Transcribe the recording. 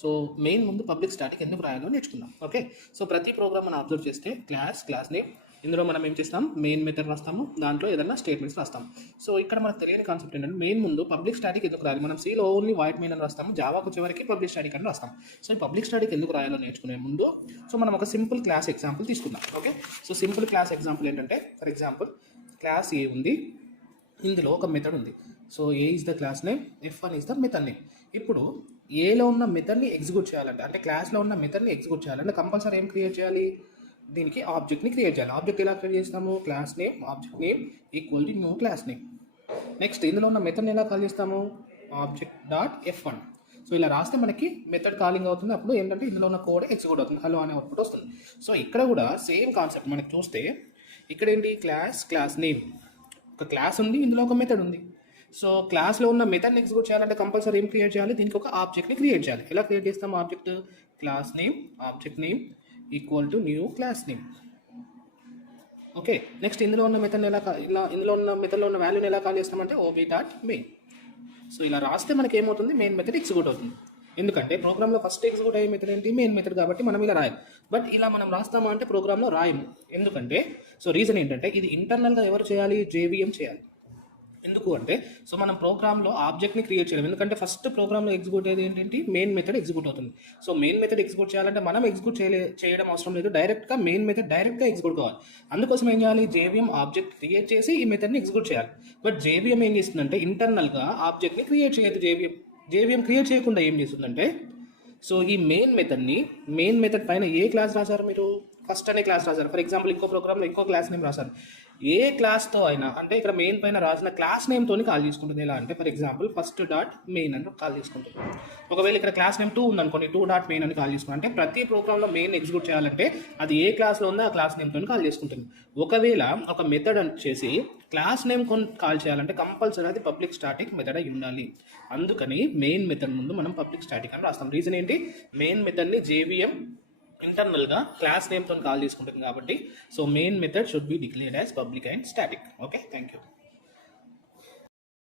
So main ముందు public static ఎందుకు రాయాలో నేర్చుకుందాం. ఓకే, సో ప్రతి ప్రోగ్రామ్ మనం అబ్జర్వ్ చేస్తే క్లాస్ నేమ్, ఇందులో మనం ఏం చేస్తాం, మెయిన్ మెథడ్ రాస్తాము, దాంట్లో ఏదైనా స్టేట్మెంట్స్ రాస్తాం. సో ఇక్కడ మనకు తెలియని కాన్సెప్ట్ ఏంటంటే మెయిన్ ముందు పబ్లిక్ స్టాటిక్ ఎందుకు రాయాలి. మనం సీలో ఓన్లీ వైట్ మెయిన్ అని రాస్తాము, జావాకు వచ్చేవరకు పబ్లిక్ స్టాటిక్ అని రాస్తాం. సో ఈ పబ్లిక్ స్టాటిక్ ఎందుకు రాయాలో నేర్చుకునే ముందు సో మనం ఒక సింపుల్ క్లాస్ ఎగ్జాంపుల్ తీసుకుందాం. Okay, so simple class example ఏంటంటే, ఫర్ ఎగ్జాంపుల్ క్లాస్ ఏ ఉంది, ఇందులో ఒక మెథడ్ ఉంది. So A is the class name, F1 is the method name. ఇప్పుడు ఏలో ఉన్న మెథడ్ని ఎగ్జిక్యూట్ చేయాలంటే, అంటే క్లాస్లో ఉన్న మెథడ్ని ఎగ్జిక్యూట్ చేయాలంటే కంపల్సరీ ఏం క్రియేట్ చేయాలి, దీనికి ఆబ్జెక్ట్ని క్రియేట్ చేయాలి. ఆబ్జెక్ట్ ఎలా క్రియేట్ చేస్తాము, class name object name equal to new class name. Next ఇందులో ఉన్న మెథడ్ని ఎలా కాల్ చేస్తాము, ఆబ్జెక్ట్ డాట్ F1. సో ఇలా రాస్తే మనకి మెథడ్ కాలింగ్ అవుతుంది. అప్పుడు ఏంటంటే ఇందులో ఉన్న కోడ్ ఎగ్జిక్యూట్ అవుతుంది, హలో అనే అవుట్పుట్ వస్తుంది. సో ఇక్కడ కూడా సేమ్ కాన్సెప్ట్ మనకి చూస్తే, ఇక్కడ ఏంటి, క్లాస్ నేమ్, ఒక క్లాస్ ఉంది, ఇందులో ఒక మెథడ్ ఉంది. సో క్లాస్లో ఉన్న మెథడ్ని ఎగ్జిక్యూట్ చేయాలంటే కంపల్సరీ ఏం క్రియేట్ చేయాలి, దీనికి ఒక ఆబ్జెక్ట్ని క్రియేట్ చేయాలి. ఎలా క్రియేట్ చేస్తాం, object class name object name equal to new class name. Okay, next ఇందులో ఉన్న మెథడ్ని ఇందులో ఉన్న మెథడ్లో ఉన్న వాల్యూని ఎలా కాల్ చేస్తామంటే ఓబీ డాట్ మెయిన్. సో ఇలా రాస్తే మనకి ఏమవుతుంది, మెయిన్ మెథడ్ ఎగ్జిక్యూట్ అవుతుంది. ఎందుకంటే ప్రోగ్రామ్లో ఫస్ట్ ఎగ్జిక్యూట్ అయ్యే మెథడ్ ఏంటి, మెయిన్ మెథడ్, కాబట్టి మనం ఇలా రాయాలి. బట్ ఇలా మనం రాస్తామా అంటే ప్రోగ్రామ్లో రాయము. ఎందుకంటే సో రీజన్ ఏంటంటే ఇది ఇంటర్నల్గా ఎవరు చేయాలి, JVM చేయాలి. ఎందుకు అంటే సో మనం ప్రోగ్రామ్లో ఆబ్జెక్ట్ని క్రియేట్ చేయలేము. ఎందుకంటే ఫస్ట్ ప్రోగ్రామ్లో ఎగ్జిక్యూట్ అయ్యేది ఏంటంటే మెయిన్ మెథడ్ ఎగ్జిక్యూట్ అవుతుంది. సో మెయిన్ మెథడ్ ఎగ్జిక్యూట్ చేయాలంటే మనం ఎగ్జిక్యూట్ చేయడం అవసరం లేదు, డైరెక్ట్గా మెయిన్ మెథడ్ డైరెక్ట్గా ఎగ్జిక్యూట్ కావాలి. అందుకోసం ఏం చేయాలి, JVM ఆబ్జెక్ట్ క్రియేట్ చేసి ఈ మెథడ్ని ఎగ్జిక్యూట్ చేయాలి. బట్ JVM ఏం చేస్తుందంటే ఇంటర్నల్గా ఆబ్జెక్ట్ని క్రియేట్ చేయదు. JVM క్రియేట్ చేయకుండా ఏం చేస్తుందంటే, సో ఈ మెయిన్ మెథడ్ పైన ఏ క్లాస్ రాశారు మీరు, ఫస్ట్ అనే క్లాస్ రాశారు. ఫర్ ఎగ్జాంపుల్ ఇంకో ప్రోగ్రామ్లో ఇంకో క్లాస్ నేమ్ రాశారు. ఏ క్లాస్తో అయినా, అంటే ఇక్కడ మెయిన్ పైన రాసిన క్లాస్ నేమ్తో కాల్ చేసుకుంటుంది. ఎలా అంటే for example first dot main అని కాల్ చేసుకుంటుంది. ఒకవేళ ఇక్కడ క్లాస్ నేమ్ 2 ఉందనుకోండి, 2 డాట్ మెయిన్ అని కాల్ చేసుకుంటుంది. అంటే ప్రతి ప్రోగ్రామ్లో మెయిన్ ఎగ్జిక్యూట్ చేయాలంటే అది ఏ క్లాస్లో ఉందో ఆ క్లాస్ నేమ్తో కాల్ చేసుకుంటుంది. ఒకవేళ ఒక మెథడ్ వచ్చేసి క్లాస్ నేమ్ కాల్ చేయాలంటే కంపల్సరీ అది పబ్లిక్ స్టాటిక్ మెథడ్ అయి ఉండాలి. అందుకని మెయిన్ మెథడ్ ముందు మనం పబ్లిక్ స్టాటిక్ అని రాస్తాం. రీజన్ ఏంటి, మెయిన్ మెథడ్ని JVM ఇంటర్నల్గా క్లాస్ నేమ్తో కాల్ చేసుకుంటుంది కాబట్టి so main method should be declared as public and static. Okay, thank you.